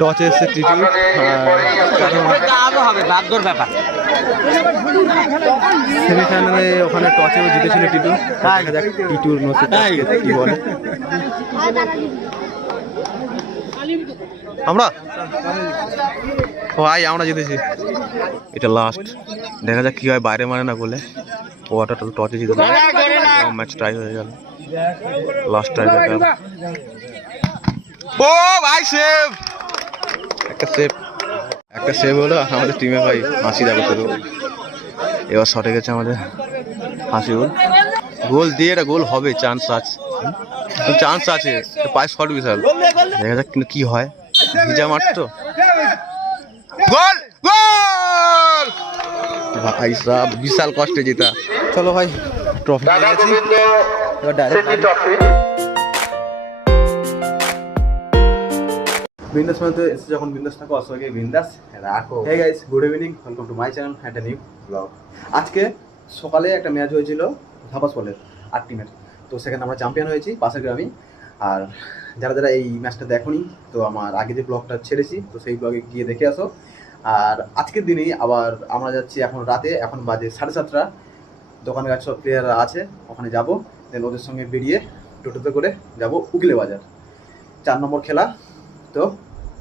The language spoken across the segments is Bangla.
টচে এসছে টিটু, সেমিফাইনালে ওখানে টচেও জিতেছিল টিটু। দেখা যাক টিটুর নসিবটা কি বলে। আমরা ভাই আমরা জিতেছি, এটা লাস্ট। দেখা যাক কি হয়, বাইরে মানে না বলে ওয়াটার টচে জিতে ম্যাচ টাই হয়ে গেল, লাস্ট টাই। ও ভাই সেভ, একটা সেভ হলো আমাদের টিমে ভাই হাসি যাবে তো। এবার শটে গেছে আমাদের হাসিউল, গোল দিয়ে এটা গোল হবে, চান্স আছে পায়ে শট বিশাল। দেখা যাক কিন্তু কি হয়, ভিজা মাঠ তো। গোল গোল ভাই সাহেব, বিশাল কষ্টে জেতা। চলো ভাই ট্রফি পেয়ে গেছি, এবার ডাইরেক্ট বিন্দাস মানে এসে যখন বিন্দাস থাকো, অসুবিধা বিন্দাস রাখো। Hey guys, good evening, welcome to my channel একটা নিউ ব্লগ। আজকে সকালে একটা ম্যাচ হয়েছিল ধাপাস বলের 8 টিমের, তো সেখানে আমরা চ্যাম্পিয়ন হয়েছি পাশের গ্রামে। আর যারা যারা এই ম্যাচটা দেখোনি, তো আমার আগে যে ব্লগটা ছেড়েছি, তো সেই ব্লগে গিয়ে দেখে আসো। আর আজকের দিনেই আবার আমরা যাচ্ছি, এখন রাতে, এখন বাজে 7:30। দোকানের কাছে সব প্লেয়াররা আছে, ওখানে যাব, দেন ওদের সঙ্গে বেরিয়ে টোটোতে করে যাব উকিলে বাজার, 4 নম্বর খেলা। তো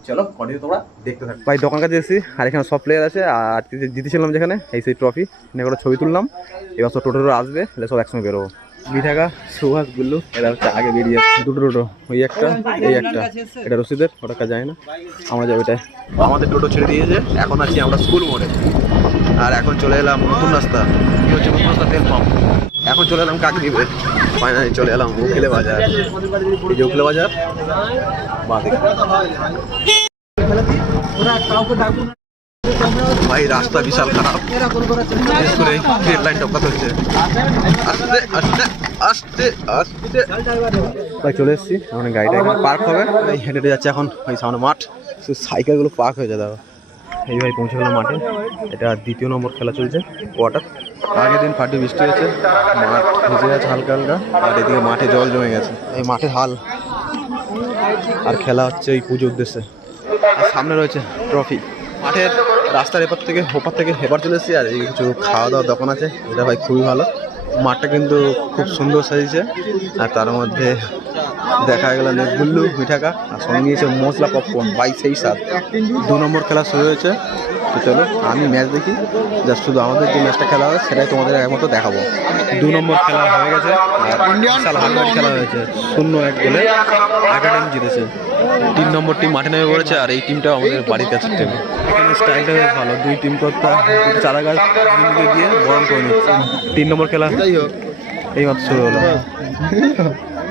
চলো কন্টিনিউ, তোমরা দেখতে থাকো। ভাই দোকান কাছে এসেছি, আর এখানে সব প্লেয়ার আছে। আর জিতেছিলাম যেখানে, এই সেই ট্রফি নিয়ে একটা ছবি তুললাম। এবার সব টোটো আসবে, সব একসঙ্গে বেরোবো। বিথাকা, সুভাষ, গুল্লু এরা হচ্ছে আগে বেরিয়ে যাচ্ছে। দুটো টোটো, ওই একটা এই একটা, এটা রশিদের, ওটা কাজ যায় না, আমরা যাবো এটাই। আমাদের টোটো ছেড়ে দিয়েছে, এখন আছি আমরা স্কুল মোড়ে। আর এখন চলে এলাম নতুন রাস্তা, কি হচ্ছে নতুন রাস্তা, তেল পাম্প। এখন চলে এলাম কাকে দিবে, ফাইনালি চলে এলাম উকিলে বাজার। এই যে উকিলে বাজার ভাই, রাস্তা বিশাল খারাপ, বিশেষ করে ট্রেন লাইন টপকাতে হচ্ছে। আস্তে আস্তে আস্তে আস্তে ভাই চলে এসেছি, এখন গাড়িটা এখানে পার্ক হবে। এই হেঁটে যাচ্ছে এখন, ওই সামনে মাঠ, সাইকেলগুলো পার্ক হয়ে যাবে। এই ভাই পৌঁছে গেলাম মাঠে। এটা 2 নম্বর খেলা চলছে, কোয়ার্টার। আগের দিন ফাটে বৃষ্টি হয়েছে, মাঠ ভিজে গেছে হালকা হালকা, আর এদিকে মাঠে জল জমে গেছে। এই মাঠের হাল, আর খেলা হচ্ছে এই পুজোর উদ্দেশ্যে। আর সামনে রয়েছে ট্রফি। মাঠের রাস্তার এপার থেকে ওপার থেকে এপার চলে এসেছি। আর এই কিছু খাওয়া দাওয়ার দোকান আছে, এটা ভাই খুবই ভালো। মাঠটা কিন্তু খুব সুন্দর সাজিয়েছে। আর তার মধ্যে দেখা গেল গুল্লু, মিঠাকা, আর সঙ্গে নিয়েছে মশলা পপকর্ন, বাই সেই স্বাদ। 2 নম্বর খেলা শুরু হয়েছে। তো চলো আমি ম্যাচ দেখি, জাস্ট শুধু আমাদের যে ম্যাচটা খেলা হয় সেটাই তোমাদের একমাত্র দেখাবো। 2 নম্বর খেলা হয়ে গেছে, আর বিশাল হালকাট খেলা হয়েছে, 0-1 গোলে একাডেমি জিতেছে। 3 নম্বর টিম মাঠে নেমে পড়েছে, আর এই টিমটা আমাদের বাড়ির কাছে টিম। এখানে স্টাইলটা বেশ ভালো, 2 টিম কর্তা চারা গাছ দিয়ে বরণ করে নিচ্ছে। 3 নম্বর খেলা এই মাত্র শুরু হলো।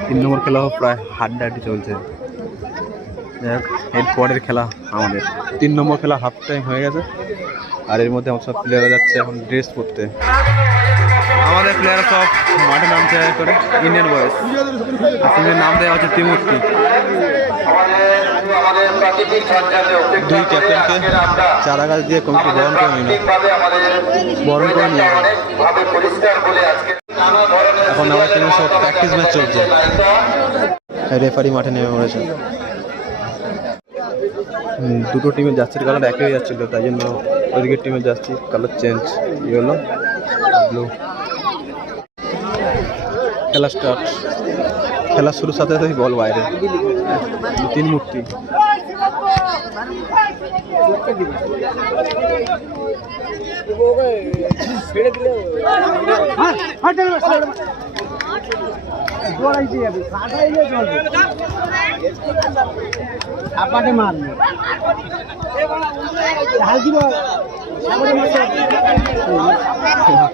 3 নম্বর খেলাও প্রায় হাড্ডাহাড্ডি চলছে। এর পরের খেলা আমাদের 3 নম্বর খেলা হাফ টাইম হয়ে গেছে। আর এর মধ্যে আমার সব প্লেয়াররা যাচ্ছে এখন ড্রেস পরতে। আমাদের প্লেয়াররা সব মাঠে নামছে করে, ইন্ডিয়ান বয়েজ। আর টিমের নাম দেওয়া হচ্ছে ত্রিমূর্তি। 2 ক্যাপ্টেনকে চারা গাছ দিয়ে কমিটি বরণ করে নিল, এখন আমাদের টিমে সব প্র্যাকটিস ম্যাচ চলছে। রেফারি মাঠে নেমে পড়েছে। দুটো টিমের জার্সির কালার একই হয়ে যাচ্ছিল, তাই জন্য ওইদিকের টিমের জার্সির কালার চেঞ্জ হলো ব্লু। খেলা স্টার্ট, খেলা শুরুর সাথে সাথে বল বাইরে। 3 মূর্তি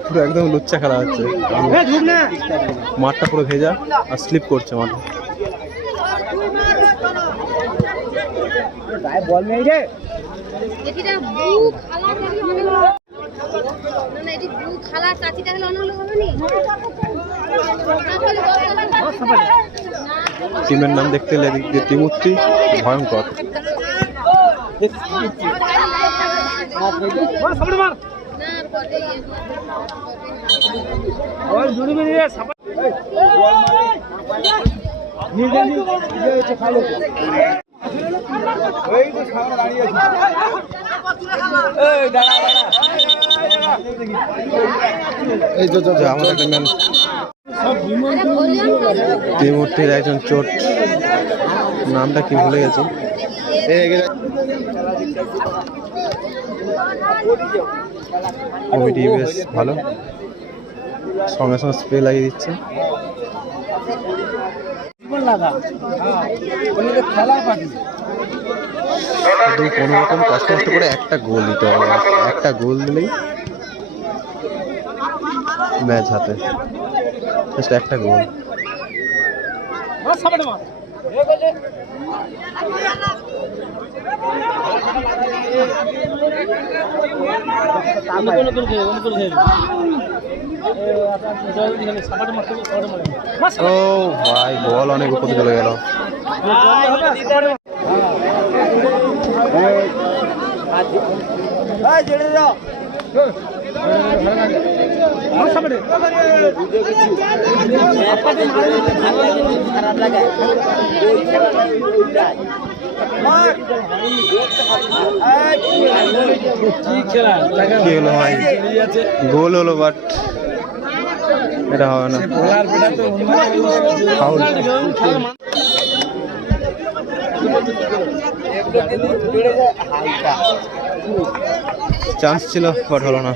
পুরো একদম লুচ্চা খেলা হচ্ছে। মাঠটা পুরো ভেজা আর স্লিপ করছে মাঠে। বল নেই রে, টিমের নাম দেখতে এলে এদিক দিয়ে ত্রিমূর্তি, ভয়ঙ্কর। আমাদের এই মুহূর্তে একজন চোট, নামটা কি ভুলে গেছি। কমিটি বেশ ভালো, সঙ্গে সঙ্গে স্প্রে লাগিয়ে দিচ্ছে। কোনো রকম কষ্ট করে একটা গোল দিতে হবে, একটা গোল দিলেই ম্যাচ হাতে, জাস্ট একটা গোল। ও ভাই, বল অনেক উপরে চলে গেল। গোল হলো, বাট এটা হবে না। চান্স ছিল, বাট হলো না।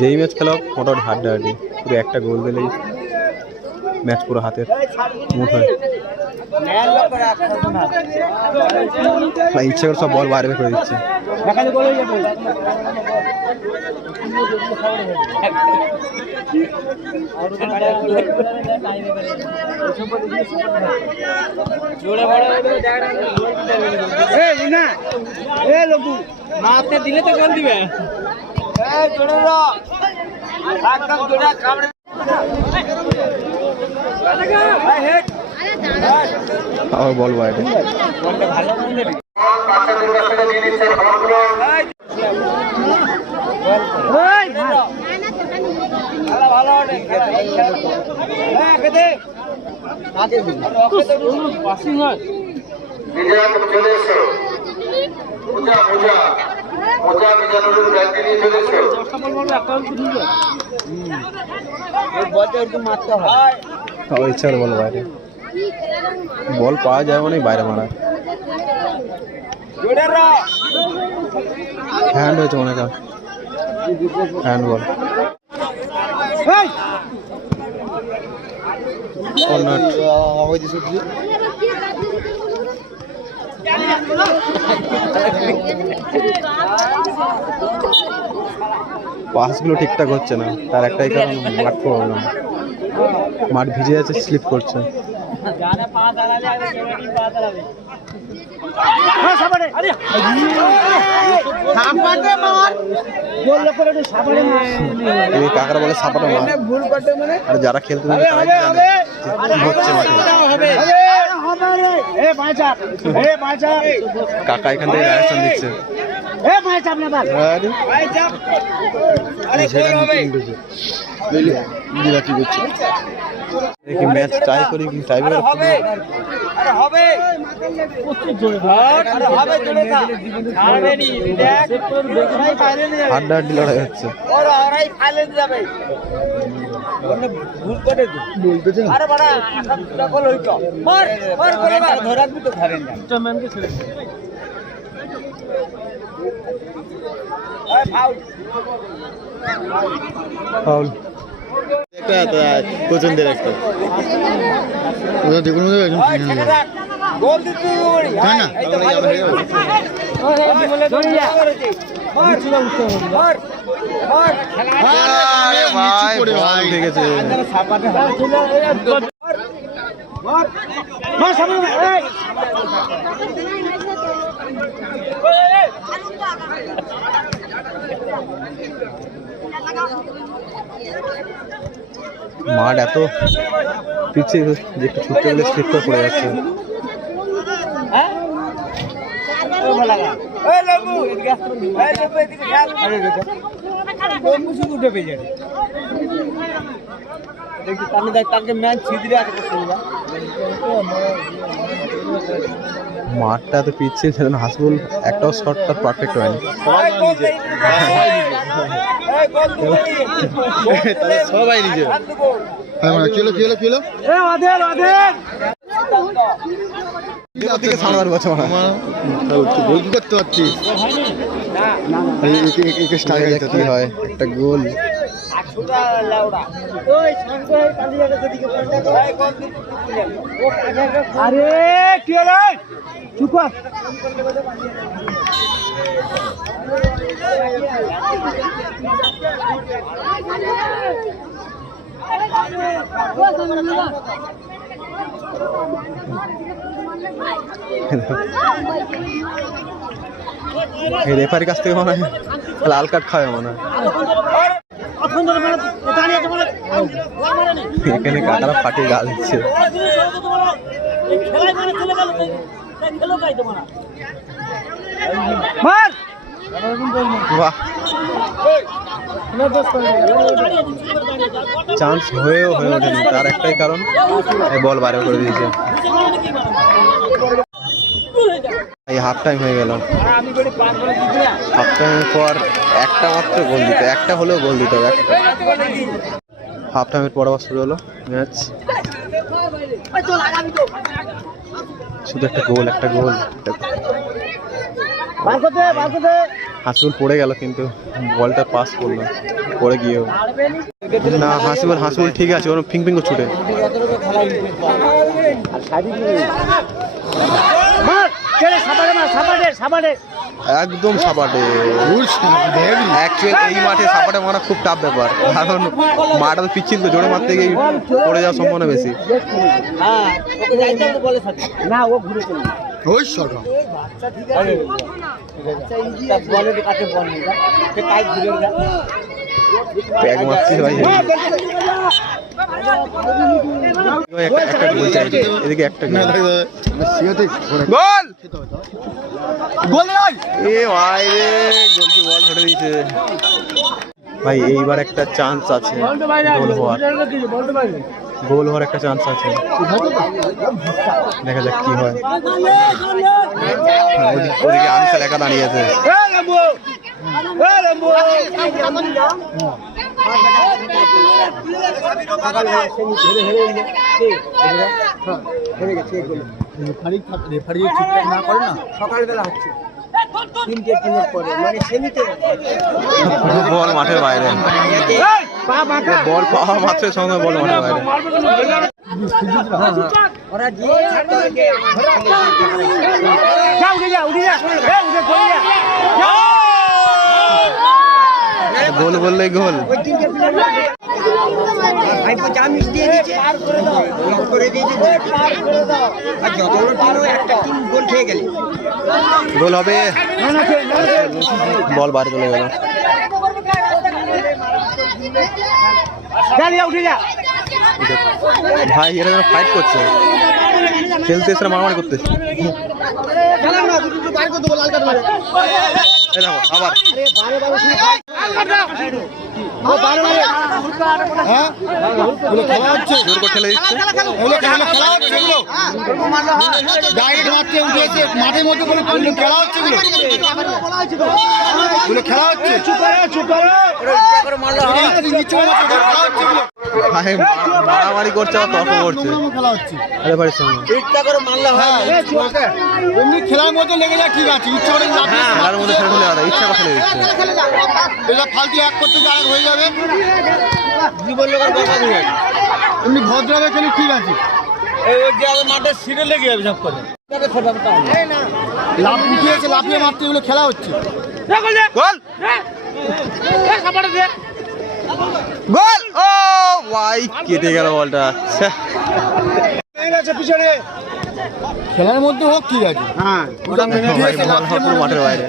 যেই ম্যাচ খেলা মোটামুটি হাড্ডাহাড্ডি, পুরো একটা গোল দিলেই ম্যাচ পুরো হাতের মুঠোয়। ইচ্ছে করে সব বল বাইরে বের করে দিচ্ছে। দিলে তো গোল দিবে। আবার বল বাইরে। ইচ্ছা বল বাইরে, বল পাওয়া যায় মানে বাইরে মারা। হ্যান্ড হয়েছে মনে হয়, হ্যান্ড বল। পাসগুলো ঠিকঠাক হচ্ছে না, তার একটাই কারণ মাঠ প্রবলেম। মাঠ ভিজে যাচ্ছে, স্লিপ করছে। কাকারা বলে সাপাটা মার, আর যারা খেলতে হচ্ছে কাকা এখান থেকে রাজস্থান দিচ্ছে। দেখি ম্যাচ টাই করি, টাই হাড্ডাহাড্ডি লড়াই হচ্ছে। ফাউল একটা কোচনদের একটা দেখুন গোল দিতে তাই না ভাই ঠিক আছে। মাঠ এত পিছিয়ে যে একটু ছুটতে গেলে স্লিপ করে পড়ে যাচ্ছে। মাঠটা এত পিছিয়ে সেজন্য হাসিবুল একটাও শটটা পারফেক্ট হয়নি। সবাই নিজে সামলার বছর করতে পারছি কি হয় একটা গোল। আরে কি রে চুপ রেফারির কাছ থেকে মনে হয় লাল কার্ড খাবে মনে হয়। এখানে কাকারা ফাটিয়ে গাল দিচ্ছে। বাহ চান্স হয়ে ওঠেনি, তার একটাই কারণ বল বাইরে করে দিয়েছে। এই হাফ টাইম হয়ে গেল। হাফ টাইমের পর একটা মাত্র গোল দিতে, একটা হলেও গোল দিতে হবে। একটা হাফ টাইমের পর আবার শুরু হলো ম্যাচ। শুধু একটা গোল, একটা গোল। হাসিবুল পড়ে গেল কিন্তু বলটা পাস করলো, পড়ে গিয়েও না। হাসিবুল ঠিক আছে, ওর ফিং ফিং ছুটে একদম সাপাটে। অ্যাকচুয়ালি এই মাঠে সাপাটে মারা খুব টাফ ব্যাপার, কারণ মাঠটা তো পিচ্ছিল, তো জোরে মারতে গিয়ে পড়ে যাওয়ার সম্ভাবনা বেশি। প্যাক মারছি ভাই, একটা গোল চাই এদিকে, একটা গোল। গোল এ ভাই রে, গোলকি বল ধরে দিয়েছে ভাই। এইবার একটা চান্স আছে গোল হওয়ার একটা চান্স আছে, দেখা যাক কি হয়। ওদিকে আনসার একা দাঁড়িয়ে আছে। বল মাঠের বাইরে, বল পাওয়া মাত্র সঙ্গে বল মাঠের বাইরে। গোল বললেই গোল। গোল হবে, বল বাইরে চলে গেল। ভাই এরা যেন ফাইট করছে, খেলতে এসে মারামারি করতেছে। আবার জোর করে ঠেলে দিচ্ছে। মাঠের মধ্যে খেলা হচ্ছে, খেলা হচ্ছে। মারামারি করছে, তর্ক করছে রেফারির সঙ্গে। এমনি খেলার মধ্যে লেগে যায়, ঠিক আছে, ইচ্ছা করে খেলার মধ্যে ঠেলে ঠেলে ইচ্ছা করে ঠেলে দিচ্ছে। এটা ফালতু এক করতে আরেক হয়ে যাবে, জীবন লোকের কথা হয়ে যাবে। এমনি ভদ্রভাবে খেলে ঠিক আছে, মাঠের সিটে লেগে যাবে সব করে। লাভ উঠিয়েছে, লাফিয়ে মারতে এগুলো খেলা হচ্ছে। গোল গোল, ও ভাই কেটে গেল বলটা। পিছনে খেলার মধ্যে হোক ঠিক আছে। হ্যাঁ ওটা মেনে ভাই বল পুরো মাঠের বাইরে।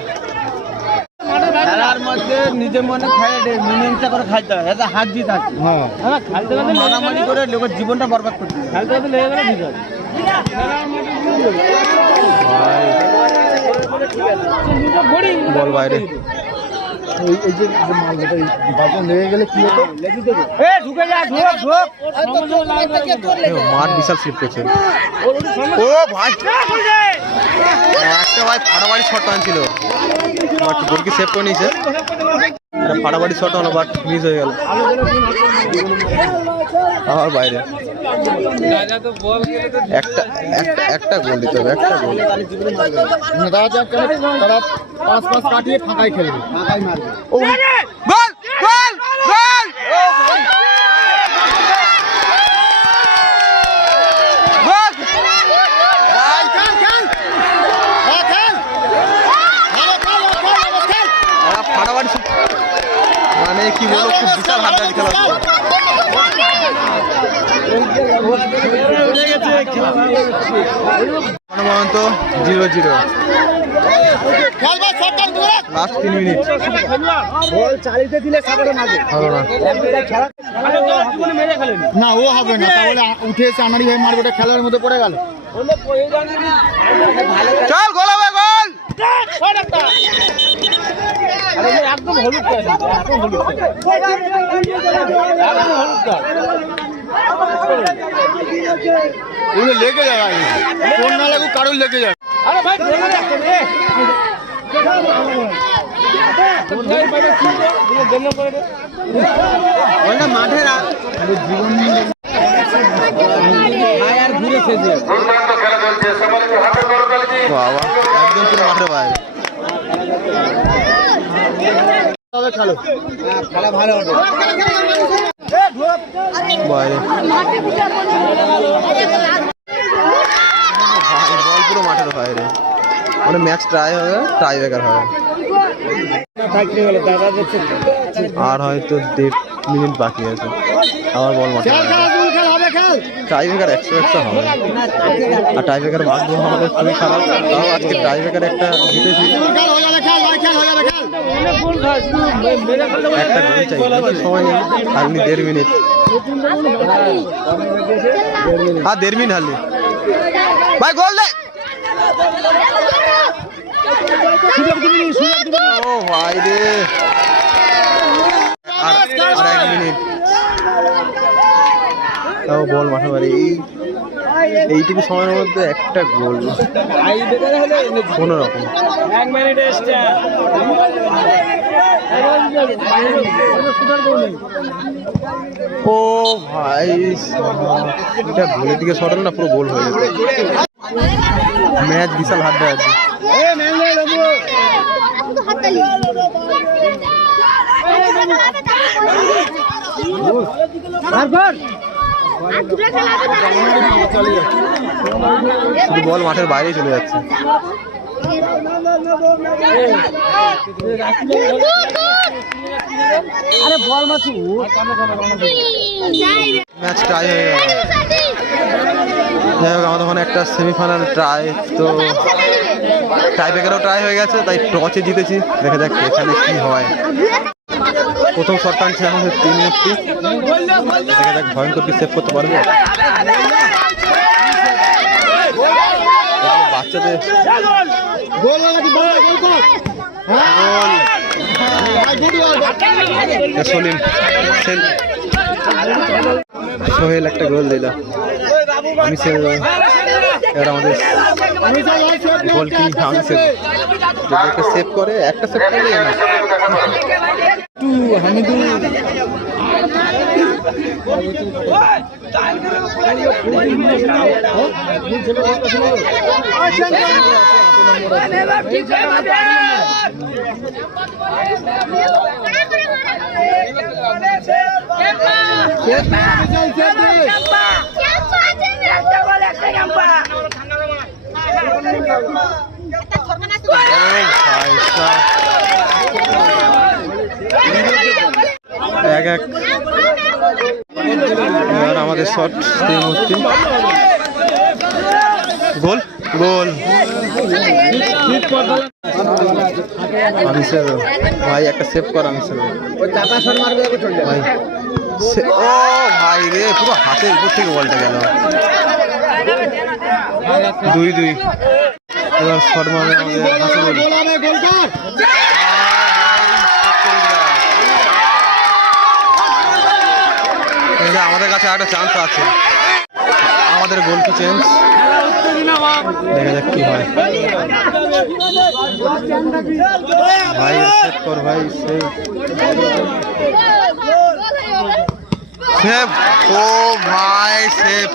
খেলার মধ্যে নিজের মনে খায় মীমাংসা করে খাইতে হয়, এটা হাত জিত আছে। হ্যাঁ খেলতে গেলে মারামারি করে লোকের জীবনটা বরবাদ করতে হয়। খেলতে গেলে লেগে গেলে ঠিক আছে। বল বাইরে। এই যে বাজন লেগে গেলে কি হতো? ঢুকে যা, ঢোক ঢোক। মাঠ বিশাল স্লিপ করছে। ও ভাই একটা ভাই ফাটাবাড়ি শট আনছিল, বাট গোলকি সেভ করে নিয়েছে। ফাটাবাড়ি শট হলো বাট মিস হয়ে গেল। আবার বাইরে একটা একটা একটা গোল দিতে হবে, একটা গোল। তারা 5-5 কাটিয়ে ফাঁকাই খেলবে, ফাঁকাই মারবে। ও গোল গোল গোল! ও ভাই গোল! ভাই খেল খেল হ্যাঁ খেল ভালো খেল ভালো খেল। ফাটাবাড়ি শট মানে কি বলবো, খুব বিশাল হাড্ডাহাড্ডি খেলা হচ্ছে। মহান্ত 0-0 লাস্ট 3 মিনিট। বল চালিতে দিলে সাগরে মারবে। হলো না। না ও হবে না, তাহলে উঠে এসে আনারি ভাই মারবে, ওটা খেলার মধ্যে পড়ে গেল। চল গোল হবে, গোল! একদম হলুদ কার্ড, একদম হলুদ কার্ড। একদম হলুদ কার্ড। ওগুলো লেগে যাবে, কোন না লাগুক কারোর লেগে যাবে। আরে ভাই ভেঙে যাচ্ছে রে। ওটা মাঠে না জীবন ভাই আর ঘুরে ফেসে বাবা একদম পুরো মাঠের বাইরে। খেলো খেলা ভালো হবে। বাইরে বল পুরো মাঠের বাইরে। মানে ম্যাচ ট্রাই হবে, ট্রাই বেকার হবে। আর হয়তো 1.5 মিনিট বাকি আছে, আবার বল মাঠে। টাই বেকার 100 হবে, আর টাই বেকার ভাগ্য আমাদের খুবই খারাপ। তাও আজকে টাই বেকার একটা জিতেছি, একটা গোল চাই, বেশি সময় নেই, হারলি 1.5 মিনিট। আর 1.5 মিনিট হারলি ভাই, গোল দে। ও ভাই রে, আর 1 মিনিট। তাও বল মাঠে মারি, এইটুকু সময়ের মধ্যে একটা গোল কোনো রকম। ও ভাই এটা গোলের দিকে সরল না, পুরো গোল হয়ে যেত। ম্যাচ বিশাল হাড্ডাহাড্ডি। শুধু বল মাঠের বাইরে চলে যাচ্ছে। আরে বল মাছু ম্যাচ ট্রাই হয়ে গেল। যাই হোক আমাদের ওখানে একটা সেমিফাইনাল ট্রাই, তো টাই ব্রেকারও ট্রাই হয়ে গেছে, তাই টসে জিতেছি। দেখা যাক এখানে কি হয়। প্রথম শট টানছে আমাদের 3 মূর্তি, দেখা যাক ভয়ঙ্কর কি সেভ করতে পারবে। বাচ্চাদের গোল সলিম সোহেল একটা গোল দিল। আমি এবার আমাদের গোল কি আমি সেভ, যদি একটা সেভ করে, একটা সেভ করলে না হামিদুল। এক এক এবার আমাদের শট মূর্তি গোল আনসার ভাই একটা সেভ কর আনসার ভাই ও ভাই রে পুরো হাতের উপর থেকে বলটা গেল 2-2 এবার শট মারবে আমাদের হাসিবুল আমাদের কাছে একটা চান্স আছে আমাদের গোল কি চেঞ্জ দেখা যাক কি হয় ভাই সেভ কর ভাই সেভ ও ভাই সেভ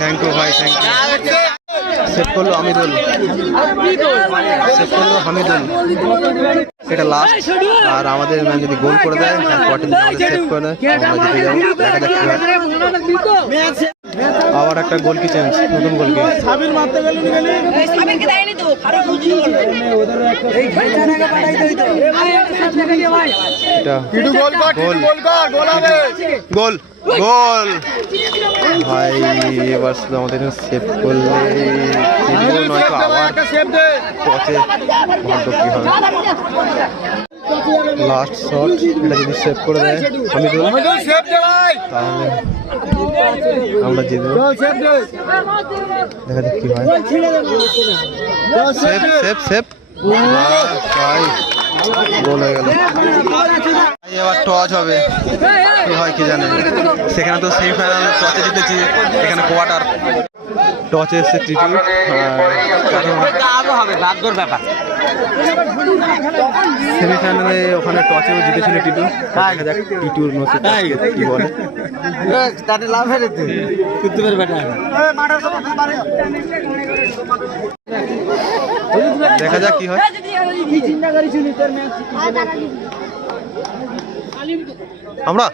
থ্যাংক ইউ ভাই থ্যাংক ইউ সেভ করলো হামিদুল এটা লাস্ট আর আমাদের ম্যান যদি গোল করে দেয় সেভ করে দেয় আমরা জিতে যাবো দেখা যাক কি হয় আবার একটা গোল কি চেঞ্জ নতুন গোল কি গোল গোল ভাই এবার শুধু আমাদের সেভ করলে নয়তো আবার টচে ভাগ্য কি হবে লাস্ট শট এটা যদি সেভ করে দেয় হামিদুল তাহলে আমরা জিতবো দেখা যাক কি হয় সেভ ভাই গোল হয়ে গেল এবার টচ হবে কি হয় কি জানে সেখানে তো সেমিফাইনাল টচে জিতেছি এখানে কোয়ার্টার টচে এসছে টিটু সেমিফাইনালে ওখানে টচেও জিতেছিল টিটু দেখা যাক টিটুর নসিব কি বলে দেখা যাক কি হয় আমরা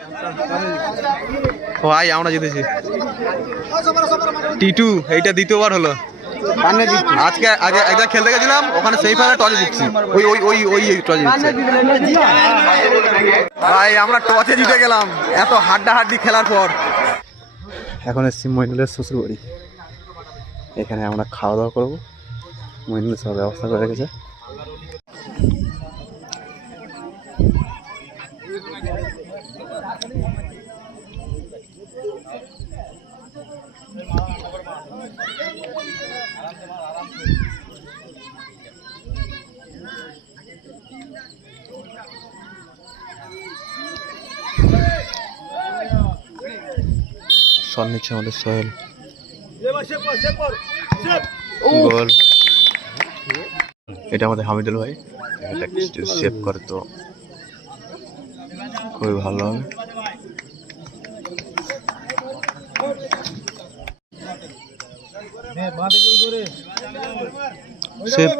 ভাই আমরা জিতেছি টিটু এইটা দ্বিতীয়বার হলো আজকে আগে একবার খেলতে গেছিলাম ওখানে সেই ফাইনালে টচে জিতছি ওই টচে জিতছে ভাই আমরা টচে জিতে গেলাম এত হাড্ডাহাড্ডি খেলার পর এখন এসছি মইনুলের শ্বশুর বাড়ি এখানে আমরা খাওয়া দাওয়া করবো মইনুল সব ব্যবস্থা করে রেখেছে শট নিচ্ছে আমাদের সোহেল গোল এটা আমাদের হামিদুল ভাই এটা সেভ করে তো খুবই ভালো হবে সেভ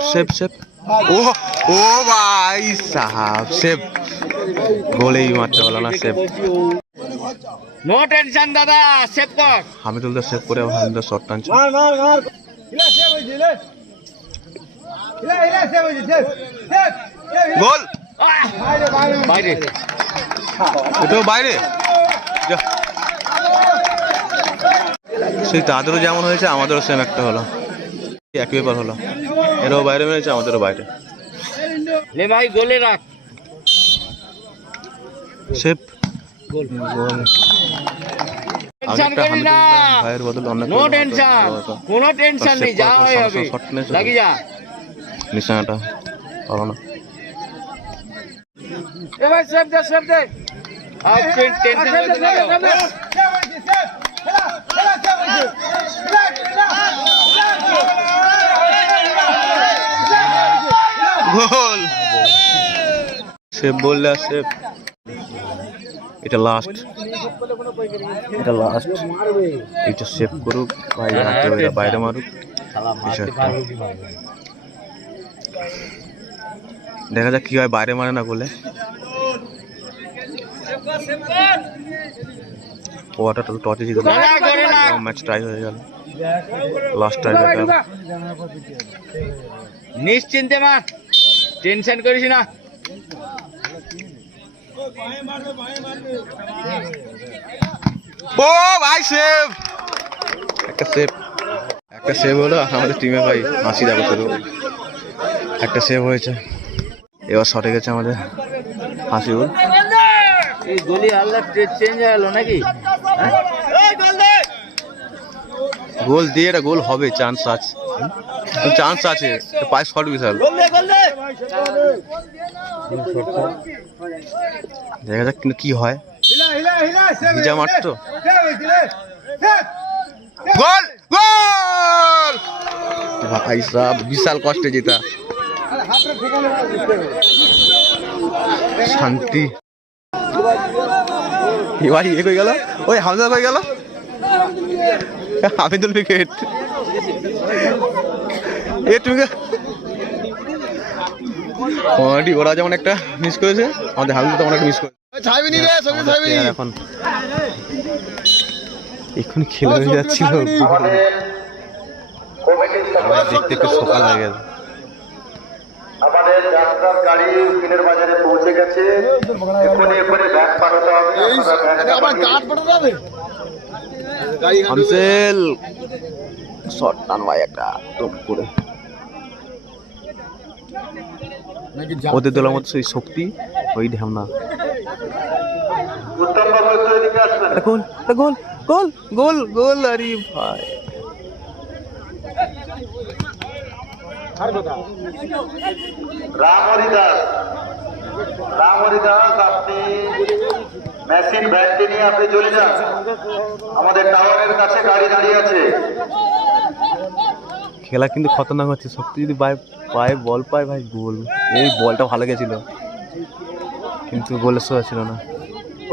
ও ভাই সাহাব সেভ গোলেই মারতে পারলো না সেভ নো টেনশন দাদা সেভ কর হামিদুল দা সেভ করে হামিদুল শট টানছে গোল বাইরে এটাও বাইরে সেই তাদেরও যেমন হয়েছে আমাদেরও সেম একটা হলো এক ব্যাপার হলো এরাও বাইরে মেরেছে আমাদেরও বাইরে লে ভাই গোলে রাখ সেভ গোল ভাইয়ের বদল অন্য নো টেনশন কোনো টেনশন নেই যা হয় হবে লাগি যা নিশানাটা ভালো না এ ভাই সেভ দে আর টেনশন নেই গোল সেভ বললে সেভ এটা লাস্ট এটা সেভ করুক ভাই হাতে ওইটা বাইরে মারুক দেখা যাক কি হয় বাইরে মারে না বলে ওটা তো টচে জিতে ম্যাচ টাই হয়ে গেল লাস্ট টাই নিশ্চিন্তে মা টেনশন করিস না ও ভাই সেভ একটা সেভ একটা সেভ হলো আর আমাদের টিমে ভাই হাসি যাবে শুধু একটা সেভ হয়েছে। এবার শটে গেছে আমাদের হাসিউল। এই গলি আল্লাহ চেঞ্জ হয়ে গেল নাকি? গোল দিয়ে এটা গোল হবে, চান্স আছে, চান্স আছে। পায়ে শট বিশাল, দেখা যাক কিন্তু কি হয়। ভিজা মাঠ তো, গোল গোল ভাই সাহেব, বিশাল কষ্টে জেতা। শান্তি ভাই এ কই গেল, ওই হামজা কই গেল, হামিদুল উইকেট। এ তুমি ওরা যেমন একটা মিস করেছে, আমাদের হামিদুল তেমন একটা মিস করেছে। এখন এখন খেলা হয়ে যাচ্ছিল, দেখতে একটু সকাল হয়ে গেছে। আমাদের যাত্রার গাড়ি কিনের বাজারে পৌঁছে গেছে, এখনই ব্যাগ পাঠাতে হবে। আবার কাঠ পাঠাতে হবে। হামসেল শট টান ভাই একটা টপ করে। ওদের দলের মধ্যে সেই শক্তি, ওই ঢ্যামনা। উত্তম বাবু একটু এদিকে আসবেন। গোল গোল গোল গোল গোল, আরে ভাই রামহরি দাস, আপনি মেশিন ব্যাগটি নিয়ে আপনি চলে যান। আমাদের টাওয়ারের কাছে গাড়ি দাঁড়িয়ে আছে। খেলা কিন্তু খতরনাক হচ্ছে। শক্তি যদি পায়ে বল পায় ভাই গোল। এই বলটা ভালো গেছিল কিন্তু গোলের সোজা ছিল না।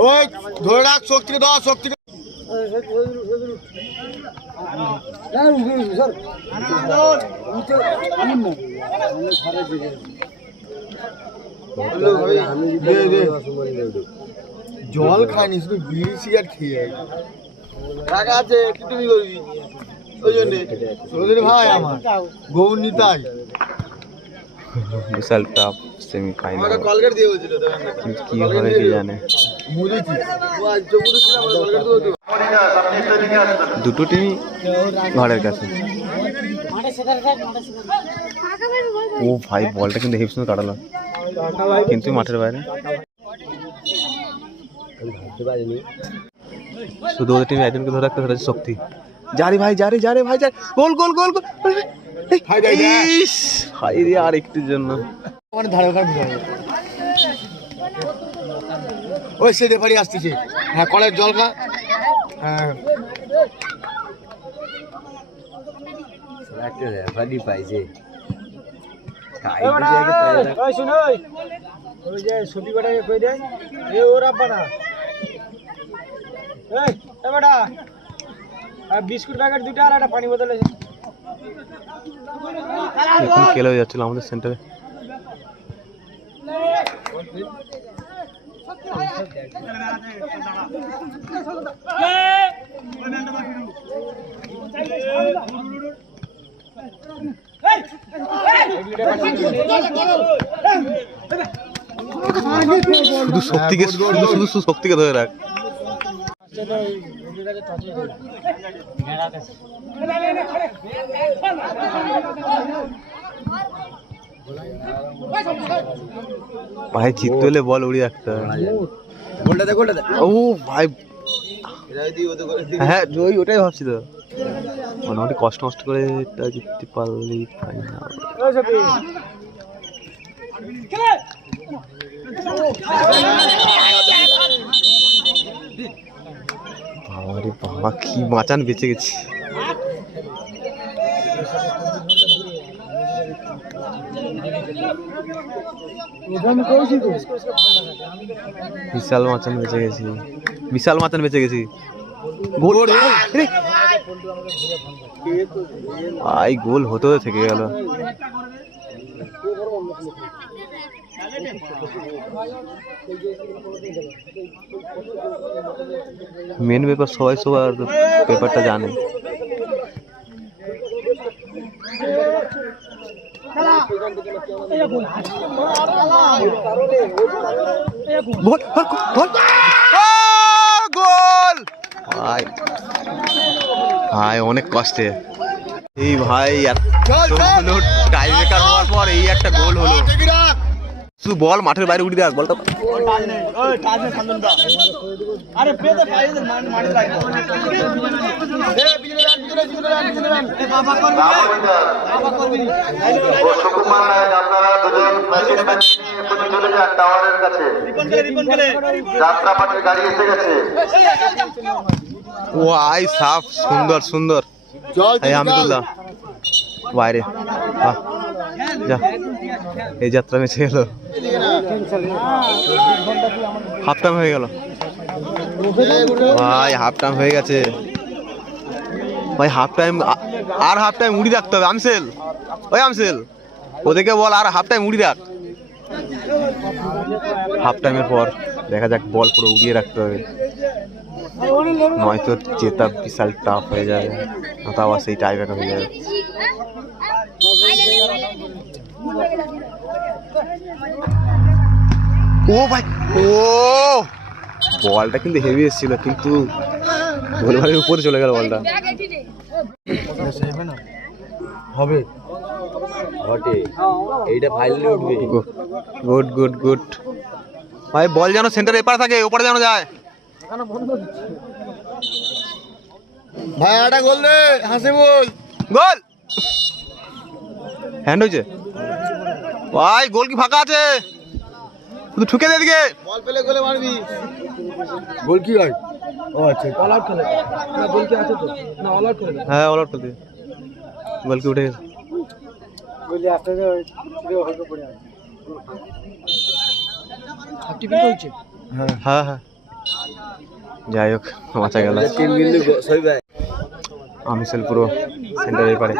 ওই ধরে রাখ, শক্তিকে দাও, শক্তিকে। জল খায়নি, শুধু বিড়ি সিগারেট খেয়ে টাকা আছে, একটু তুমি করবি ওই জন্যে। ভাই আমার গৌর নিতাই বিশাল টাফ সেমিফাইনাল, কলগেট দিয়ে বলছিল কিন্তু কি হবে কি জানে। দুটো টিমই ঘরের কাছে। ও ভাই বলটা কিন্তু হেফ সুন্দর কাটালো, কিন্তু মাঠের বাইরে। শুধু ওদের টিমে একজনকে ধরে রাখতে ধরেছে শক্তি। যারে ভাই যারে যারে ভাই যারে, গোল গোল গোল গোল। ইস, হাই রে, আর একটুর জন্য। ওই সে রেফারি আসতেছে। হ্যাঁ, কলের জল খা। হ্যাঁ, একটা রেফারি পাইছে। ওই যে ছবি বাটাকে কই দেন, এ ওর আব্বা না। এই বেটা, বিস্কুট প্যাকেট দুটো আর একটা পানি বোতল আছে। এখন খেলা হয়ে যাচ্ছিল আমাদের সেন্টারে। শুধু শক্তিকে শুধু শক্তিকে ধরে রাখ। ভাই জিততে হলে বল উড়িয়ে রাখতে হবে। ও ভাই, হ্যাঁ ওই ওটাই ভাবছি তো, মোটামুটি কষ্ট মষ্ট করে এটা জিততে পারলেই ফাইনাল। বাবারে বাবা, কি মাচান বেঁচে গেছি। বিশাল মাচান বেঁচে গেছি, বিশাল মাচান বেঁচে গেছি। গোল, ভাই গোল হতে হতে থেকে গেল। মেন পেপার সবাই সবার পেপারটা জানে। গোল ভাই, ভাই অনেক কষ্টে। এই ভাই এতগুলো টাই ব্রেকার হওয়ার পর এই একটা গোল হলো। শুধু বল মাঠের বাইরে উঠে দেখ বলটা। ও সুকুমার নায়ক আপনারা দুজন মেশিন ম্যাচ নিয়ে এখনই চলে যান টাওয়ারের কাছে। যাত্রাপাটির গাড়ি এসে গেছে। ও আই সাফ সুন্দর সুন্দর। এই হামিদুল্লাহ বাইরে যা এই যাত্রা মিছে গেল। হাফ টাইম হয়ে গেল ভাই, হাফ টাইম হয়ে গেছে ভাই। হাফ টাইম আর হাফ টাইম উড়ি রাখতে হবে। আমসেল ওই আমসেল ওদেরকে বল আর হাফ টাইম উড়ি রাখ। হাফ টাইমের পর দেখা যাক, বল পুরো উড়িয়ে রাখতে হবে, নয়তো জেতা বিশাল টাফ হয়ে যাবে, তাও সেই টাই ব্রেকার হয়ে যাবে। ও ভাই ও বলটা কিন্তু হেভি এসেছিল, কিন্তু গোলবারের উপরে চলে গেল বলটা। হবে ঘটে এইটা ফাইনালে উঠবে। গুড গুড গুড ভাই, বল যেন সেন্টারে এপারে থাকে, ওপারে যেন যায়। ভাই একটা গোল দে, হাসি বল। গোল হ্যান্ড হয়েছে ভাই, গোল কি ফাঁকা আছে? শুধু ঠুকে দে দিকে, বল পেলে গোলে মারবি। গোল কি হয়? ও আচ্ছা, অল আউট খেলে না, গোল কি আছে তো না, অল আউট করে। হ্যাঁ অল আউট করে দিয়ে গোল কি উঠে গেছে। গোলে আসতে হয়তো পড়ে আছে। টিভি হচ্ছে। হ্যাঁ হ্যাঁ যাই হোক বাঁচা গেল। টিম কিন্তু সই ভাই আমিসেল পুরো সেন্টারে পারে।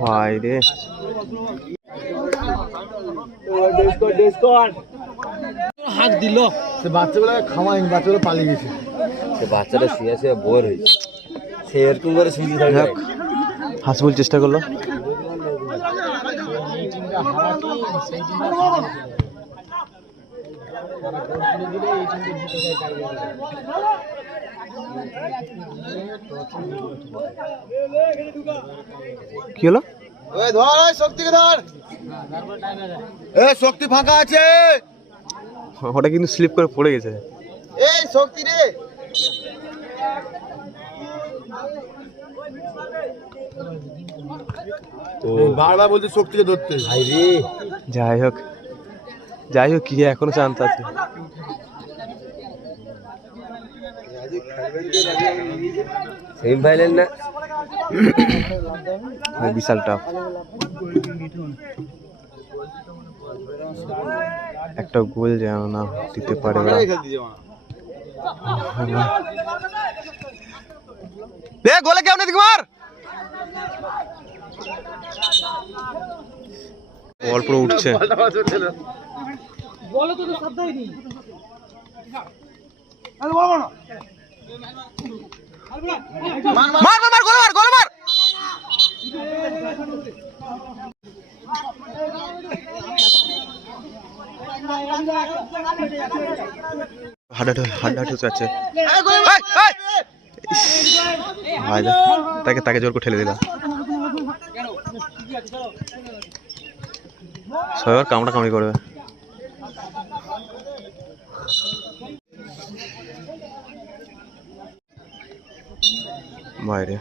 ভাই রে হাত দিল, সে বাচ্চাগুলো খাওয়ায়নি, বাচ্চাগুলো পালিয়ে গেছে। সে বাচ্চাটা শুয়ে শুয়ে বোর হয়েছে, সে এরকম করে শুয়ে থাকে। হাসিবুল চেষ্টা করলো, কি হলো? ওই ধর, ওই শক্তিকে ধর। এ শক্তি ফাঁকা আছে। ওটা কিন্তু স্লিপ করে পড়ে গেছে। এই শক্তি রে, বারবার বলতে শক্তিকে ধরতে। ভাই রে যাই হোক কি এখনো চান্স আছে। সেমিফাইনাল না, বিশাল টাফ। একটা গোল যেন না দিতে পারে ওরা। গোলে কেমন দিকে মার, বল পুরো উঠছে। মার মার মার, গোল মার, গোল মার। হাড্ডাহাড্ডি যাচ্ছে ভাই, তাকে জোর করে ঠেলে দিলাম। সবার কামড়া কামড়ি করবে। বাইরে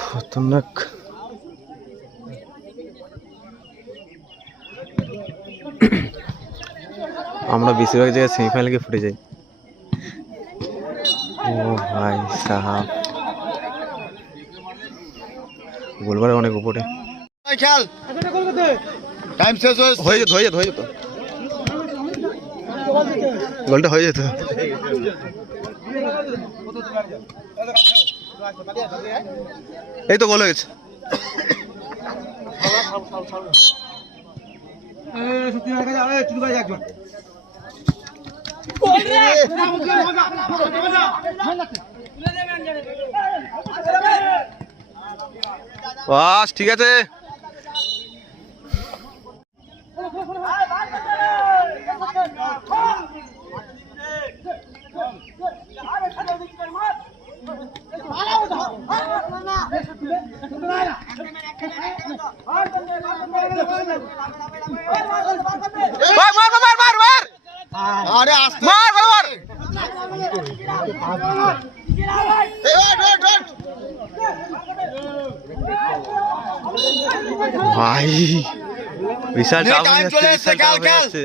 খতরনাক। আমরা বেশিরভাগ জায়গায় সেমিফাইনাল গিয়ে ফুটে যাই। ও ভাই সাহাব, গোলবারে অনেক উপরে। খেল টাইম শেষ হয়ে যেত গোলটা হয়ে যেত। এই তো গোল হয়ে গেছে। বাস ঠিক আছে। আরে আসতে ভাই বিশাল চাপ হয়ে টাইম চলে যাচ্ছে, এসছে, বিশাল চাপ খেল, হয়ে খেল। যাচ্ছে।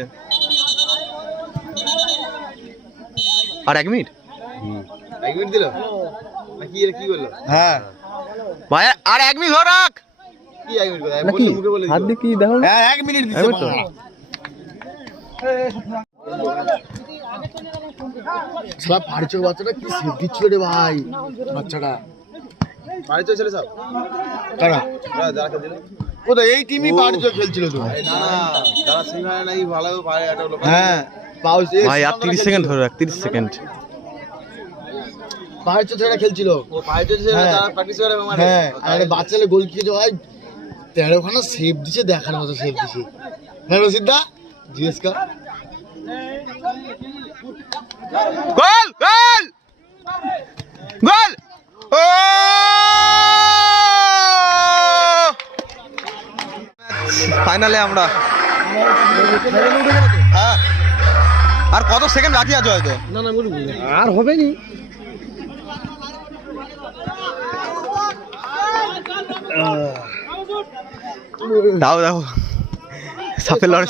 আর 1 মিনিট হ্যাঁ ভাই, আর 1 মিনিট ধরে রাখ। হাত দিয়ে কি দেখো হ্যাঁ 1 মিনিট দিতে একবার তো। সব পারিচক বাচ্চাটা কি সেফ দিচ্ছিল রে ভাই বাচ্চাটা পারিচয় ছেলে সব কারা যারা খেলছিল কোথায় এই টিমই পারিচক খেলছিল তো না যারা সেমিফাইনালে নাকি ভালো পারে একটা লোক হ্যাঁ পাউস ভাই আর 30 সেকেন্ড ধরে রাখ, 30 সেকেন্ড। পারিচক ছেলেটা খেলছিল ও পারিচয় ছেলে হ্যাঁ। যারা প্র্যাকটিস করে মাঠে হ্যাঁ আর একটা বাচ্চালে গোল খেয়েছে ভাই 13খানা সেভ দিছে দেখার মতো সেভ দিছে হ্যাঁ রশিদা জিজ্ঞেস কর গোল গোল গোল! ও ফাইনালে আমরা। হ্যাঁ আর কত সেকেন্ড বাকি আছে হয়তো। আর হবে নি তাও দেখো সাপের লড়াই,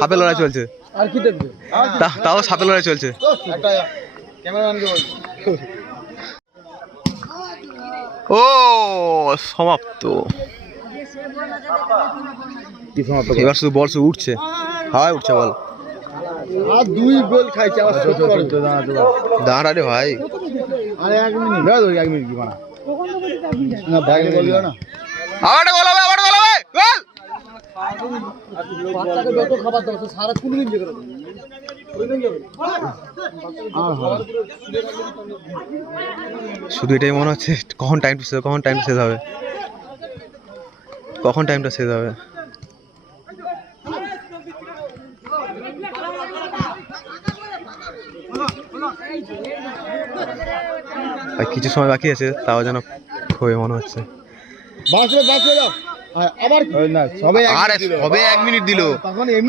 সাপের লড়াই চলছে। আর কি দেখবে তাও সাপের লড়াই চলছে। একটা ক্যামেরাম্যানকে বল ও সমাপ্ত। কি সমাপ্ত এবার শুধু বল শুধু উঠছে, হাওয়ায় উঠছে বল। আর 2 গোল খাইছে আবার শোধ করে দাঁড়া রে ভাই। আরে 1 মিনিট দাও 1 মিনিট কি বানা না ব্যাগ বলিও না আবার গোল হবে, আবার গোল হবে, গোল! বাচ্চাকে যত খাবার দাও সারা 3 দিন জেগে রাখো শুধু এটাই মনে হচ্ছে কখন টাইমটা শেষ হবে, কখন টাইমটা শেষ হবে, কখন টাইমটা শেষ হবে। আর কিছু সময় বাকি আছে, তাও যেন খুবই মনে হচ্ছে। বাসে দাও আবার না সবাই আর সবে 1 মিনিট দিল।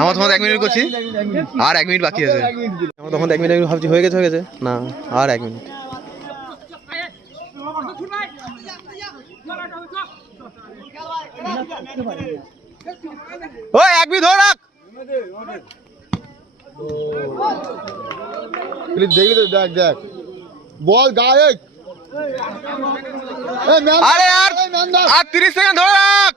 আমার তোমার 1 মিনিট করছি, আর 1 মিনিট বাকি আছে। আমার তখন 1 মিনিট ভাবছি হয়ে গেছে না, আর 1 মিনিট। ওই 1 মিনিট ধরে রাখ। দেখবি তো দেখ বল গায়ে আরে আর 30 সেকেন্ড ধরে রাখ।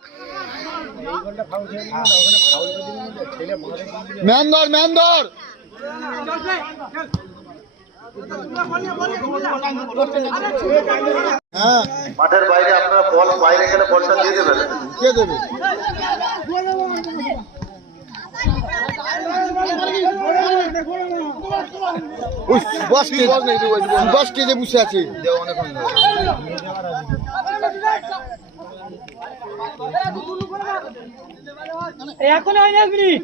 ম্যান ধর হ্যাঁ মাঠের বাইরে আপনারা বল বাইরে গেলে বলটা দিয়ে দেবেন। কে দেবে ওই বস স্টেজে বসে আছে এখন হয় 1 মিনিট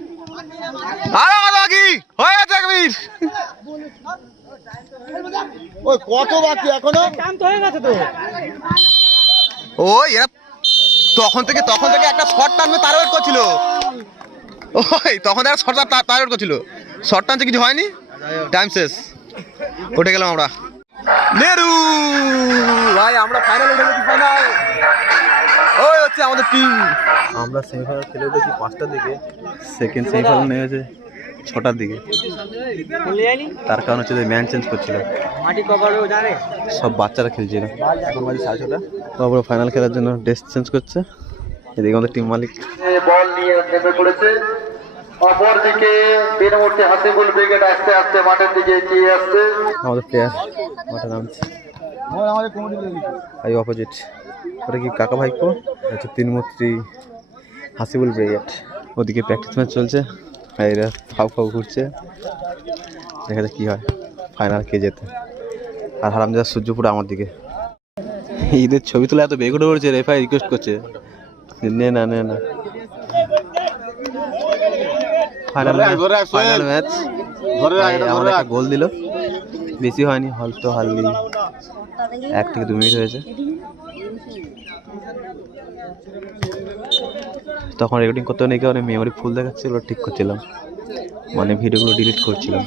আর বাকি হয়ে গেছে 1 মিনিট। ওই কত বাকি এখনো টাইম তো হয়ে গেছে তো ওই এরা তখন থেকে একটা শর্ট টানবে তার ওয়েট করছিল। ওই তখন একটা শর্ট তার ওয়েট করছিল, শর্ট টানছে কিছু হয়নি, টাইম শেষ, উঠে গেলাম আমরা। নেরু ভাই আমরা ফাইনাল উঠে গেছি, ফাইনাল। ওই হচ্ছে আমাদের টিম। আমরা সেমিফাইনাল খেলে উঠেছি 5টার দিকে, সেকেন্ড সেমিফাইনাল নেমেছে 6টার দিকে। তার কারণ হচ্ছে যে ম্যান চেঞ্জ করছিল, মাটি কভারও জানে সব বাচ্চারা খেলছিল। এখন বাজে 6:30। তারপরে ফাইনাল খেলার জন্য ড্রেস চেঞ্জ করছে। এদিকে আমাদের টিম মালিক বল নিয়ে নেমে পড়েছে। অপরদিকে বিনমূর্তি হাসিবুল ব্রিগেড আস্তে আস্তে মাঠের দিকে এগিয়ে আসছে। আমাদের প্লেয়ার মাঠে নামছে। আমাদের কমিটি এই অপোজিট ওটা কি কাকা ভাইপো হচ্ছে তিনমূর্তি হাসিবুল ব্রিগেড। ওদিকে প্র্যাকটিস ম্যাচ চলছে, আর এরা ফাউ ফাউ ঘুরছে। দেখা যাক কী হয়, ফাইনাল কে যেতে। আর হারামজাদা সূর্যপুর আমার দিকে। ঈদের ছবি তোলা এত বেগুনে পড়ছে, রেফারি রিকোয়েস্ট করছে নে না নে না। ফাইনাল ম্যাচ, আমার একটা গোল দিল, বেশি হয়নি, হয়তো হারলি 1 থেকে 2 মিনিট হয়েছে। তখন রেকর্ডিং করতে নেই কারণে মেমোরি ফুল দেখাচ্ছিল, ঠিক করছিলাম, মানে ভিডিওগুলো ডিলিট করছিলাম।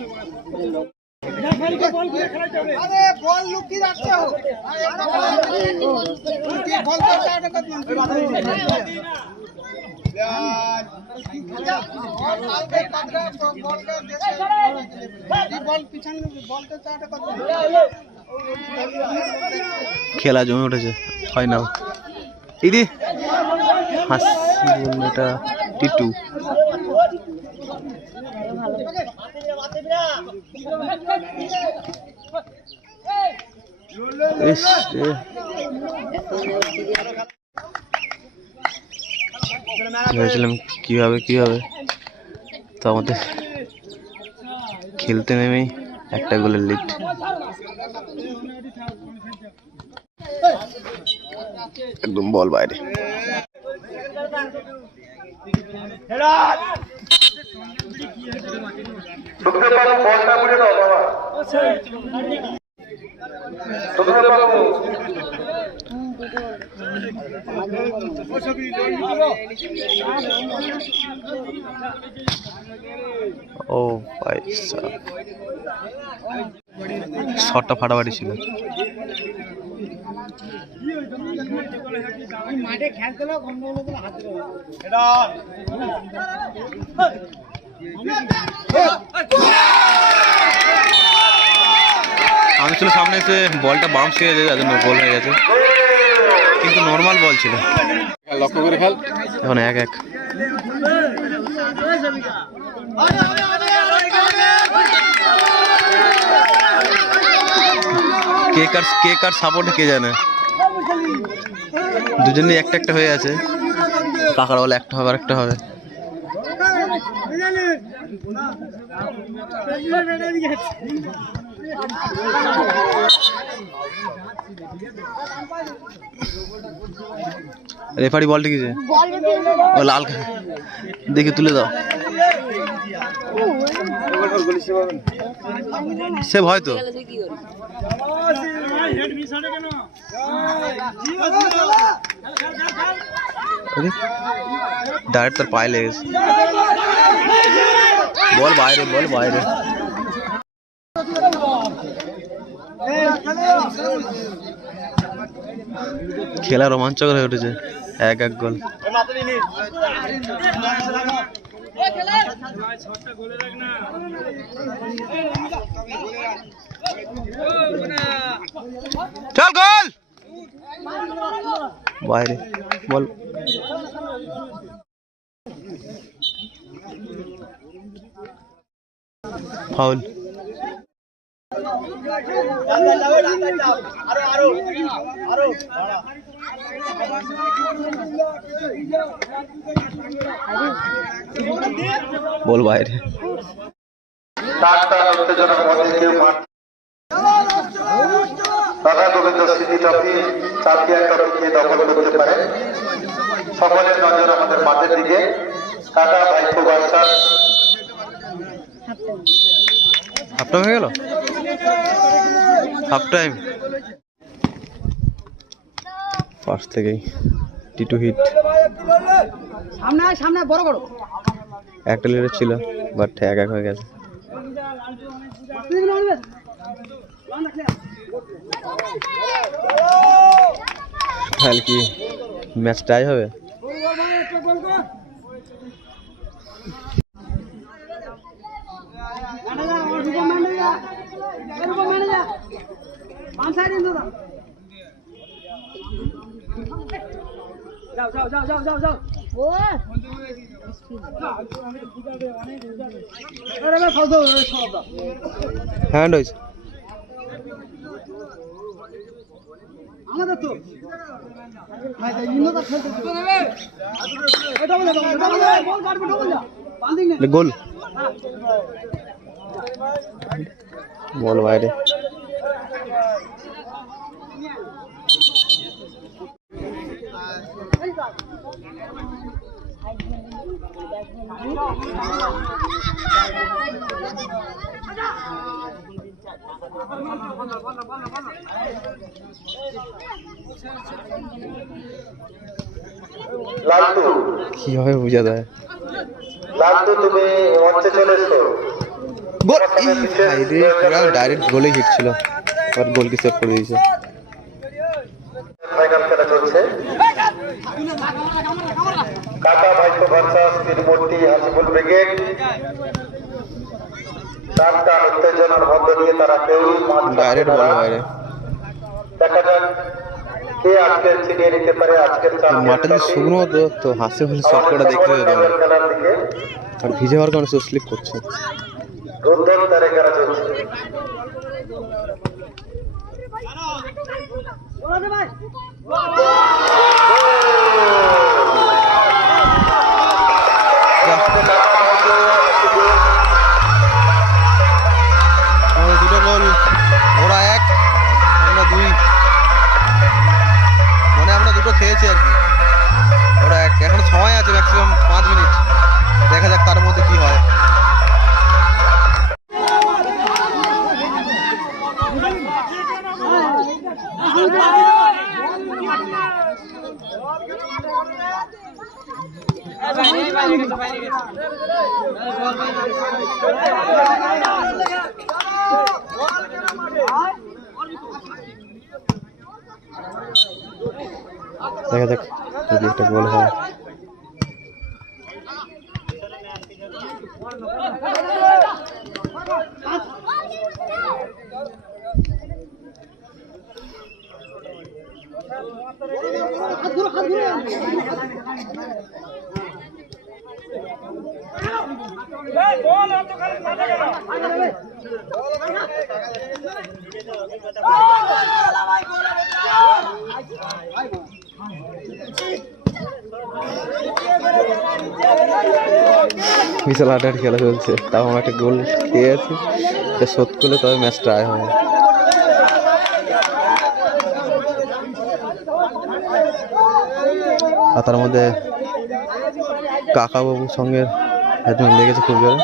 খেলা জমে উঠেছে, হয় না ইদি হাসিটা টিটু। ভেবেছিলাম কি হবে তো আমাদের খেলতে নেমেই একটা গোলের লিড। একদম বল বাইরে। ও ভাই শটটা ফাটাফাটি ছিল। আমি ছিল সামনে এসে বলটা বাউন্স হয়ে গেছে, যার জন্য গোল হয়ে গেছে, কিন্তু নর্মাল বল ছিল। লক্ষ্য করে খেল। এখন 1-1। কে কার সাপোর্টে কে জানে, দুজনেই একটা হয়ে আছে। কাকার বলে একটা হবে আর একটা হবে। রেফারি বলটা কি ও লাল, দেখে তুলে দাও। সে ভয় তো ডাইরেক্ট তার পায়ে লেগেছে। বল বাইরে, বল বাইরে। খেলা রোমাঞ্চকর হয়ে উঠেছে, 1-1 গোল। চল গোল বাইরে, বল ফাউল। বল বাইরে। রাধা গোবিন্দ স্মৃতি ট্রফি, চ্যাম্পিয়ন ট্রফি দখল করতে পারে। সকলের নজর আমাদের মাঠের দিকে। টাটা ভাইপো বাচ্চা। হাফ টাইম হয়ে গেল, হাফ টাইম। ফার্স্ট থেকেই টিটু হিট। সামনে বড় করো। একটা লিডার ছিল, বাট 1-1 হয়ে গেছে। তাহলে কি ম্যাচ টাই হবে? হ্যান্ড হয়েছে। গোল বল বাইরে। লালটু কিভাবে বোঝা যায়? লালটু তুমি মঞ্চে চলে এসো। গোল! ডাইরেক্ট গোলে হিট ছিল, আর গোলকে সেভ করে দিয়েছে। ফাইনাল খেলা চলছে। কাকা ভাইপো ভার্সাস তিরমূর্তি হাসিফুল ব্রিগেড। চারটা উত্তেজনার মধ্য দিয়ে তারা কেউই মাঠ ডাইরেক্ট বল বাইরে। দেখা যাক কে আজকের ছিনিয়ে নিতে পারে আজকের মাঠে যদি শুকনো হতো তো হাসি ফুল শট করে দেখতে যেত, খেলার দিকে আর ভিজে হওয়ার কারণে স্লিপ করছে। রুদ্ধতারে খেলা চলছে। দুটো গোল, ওরা 1 আমরা 2, মানে আমরা দুটো খেয়েছি আর কি, ওরা 1। এখন সময় আছে ম্যাক্সিমাম 5 মিনিট, দেখা যাক তার মধ্যে কি হয়। দেখা যাক যদি একটা গোল হয়। বিশাল আড্ডার খেলা চলছে, তাও আমরা একটা গোল খেয়ে আছি, এটা শোধ করলে তবে ম্যাচটা আয় হয়। আর তার মধ্যে কাকাবাবুর সঙ্গে একজন লেগেছে খুব জোরে।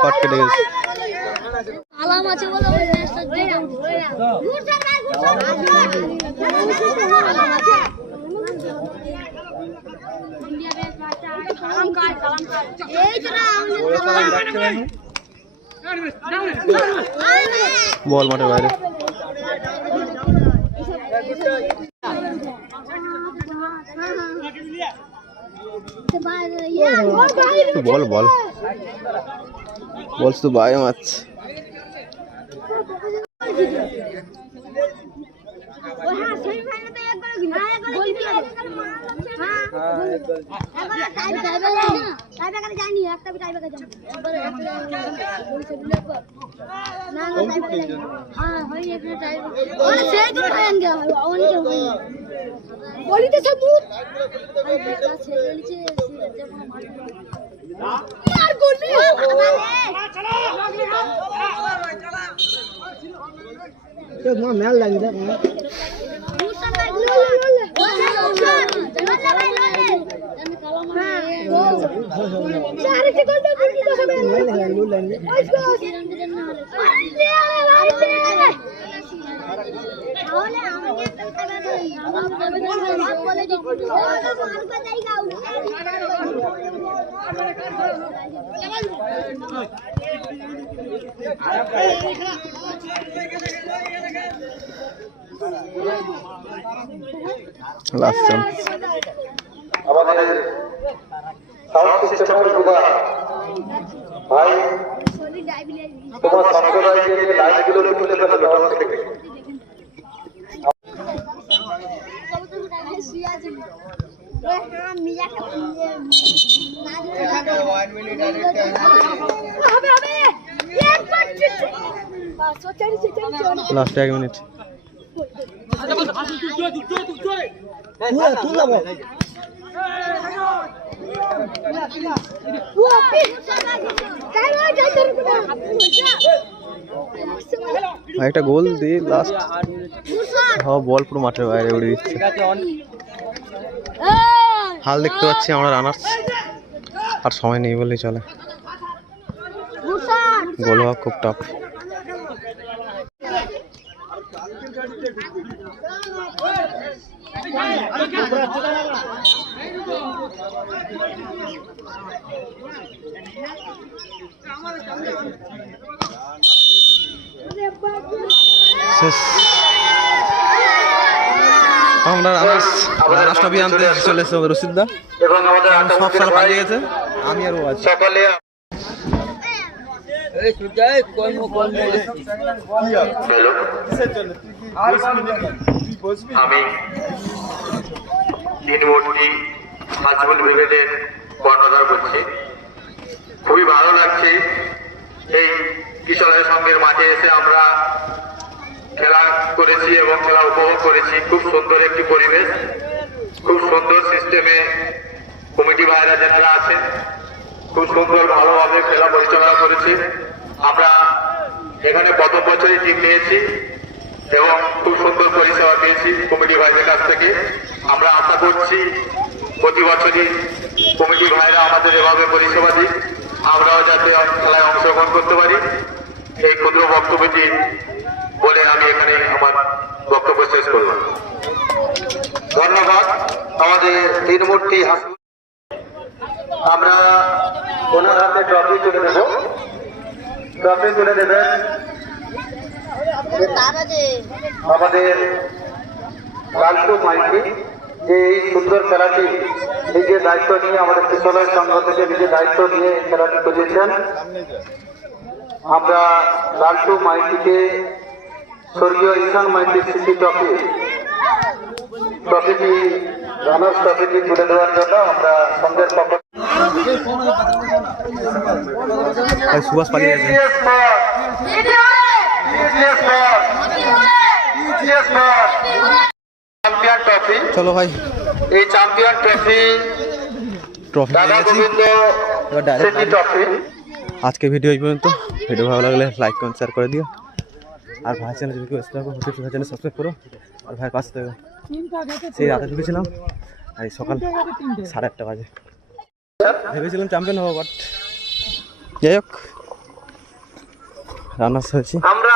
শর্ট কেটে গেছে। আলাম আছে বলে ওই ম্যাচটা দিয়ে বল মাঠের বাইরে। বল বল বলছ তো বাইরে মাছ। মেল লাগবে লাস্ট চান্স। আমাদের সাউন্ড সিস্টেমের সুবিধা ভাই তোমার সাবস্ক্রাইবারকে লাইভগুলো খুলে ফেলে দাও থেকে। Last 1 minute. একটা গোল দিয়ে লাস্ট বল পুরো মাঠের বাইরে উড়ে দিচ্ছে। হাল দেখতে পাচ্ছি আমরা রানার্স, আর সময় নেই বললেই চলে। গোল হওয়া খুব টাফ। শেষ। আমরা রানার্স ট্রফি আনতে চলে এসেছি রশিদদা, এবং আমাদের সব সাল পালিয়ে গেছে, আমি আর ও আছি। সকলে আমি তিনমূর্তি হাজবুল ব্রিগেডের কর্ণধার করছি। খুবই ভালো লাগছে এই কিশোরের সঙ্গের মাঠে এসে আমরা খেলা করেছি এবং খেলা উপভোগ করেছি। খুব সুন্দর একটি পরিবেশ, খুব সুন্দর সিস্টেমে কমিটি ভাইরা যারা আছেন খুব সুন্দর ভালোভাবে খেলা পরিচালনা করেছি। আমরা এখানে প্রথম বছরই টিম নিয়েছি এবং খুব সুন্দর পরিষেবা পেয়েছি কমিটি ভাইদের কাছ থেকে। আমরা আশা করছি প্রতি বছরই কমিটি ভাইরা আমাদের এভাবে পরিষেবা দিই, আমরাও যাতে খেলায় অংশগ্রহণ করতে পারি। এই ক্ষুদ্র বক্তব্যটি বলে আমি এখানে আমার বক্তব্য শেষ করব। ধন্যবাদ আমাদের তিনমূর্তি। আমরা ওনার হাতে ট্রফি তুলে দেব। ট্রফি তুলে দেবেন আমাদের লালটু মাইতি, যে এই সুন্দর খেলাটি নিজের দায়িত্ব নিয়ে আমাদের কিশোরের সংঘ থেকে নিজের দায়িত্ব নিয়ে এই খেলাটি করিয়েছেন। আমরা লালটু মাইতিকে স্বর্গীয় ঈশান মাইতির স্মৃতি ট্রফিটি রানার্স ট্রফিটি তুলে দেওয়ার জন্য আমরা সংঘের পক্ষ সুভাষ পালিয়ে গেছে। চ্যাম্পিয়ন ট্রফি, চলো ভাই, এই চ্যাম্পিয়ন ট্রফি ট্রফি দাদা নিয়ে গেছি। গোবিন্দ এবার ডাইরেক্ট স্মৃতি ট্রফি। আজকে ভিডিও এই পর্যন্ত। ভিডিও ভালো লাগলে লাইক কমেন্ট শেয়ার করে দিও, আর ভাই চ্যানেল যদি কেউ আসতে হবে চ্যানেল সাবস্ক্রাইব করো, আর ভাইয়ের পাশে থাকো। সেই রাতে ঢুকেছিলাম আর এই সকাল 8:30 বাজে। ভেবেছিলাম চ্যাম্পিয়ন হবো, বাট যাই হোক রানার্স হয়েছি। আমরা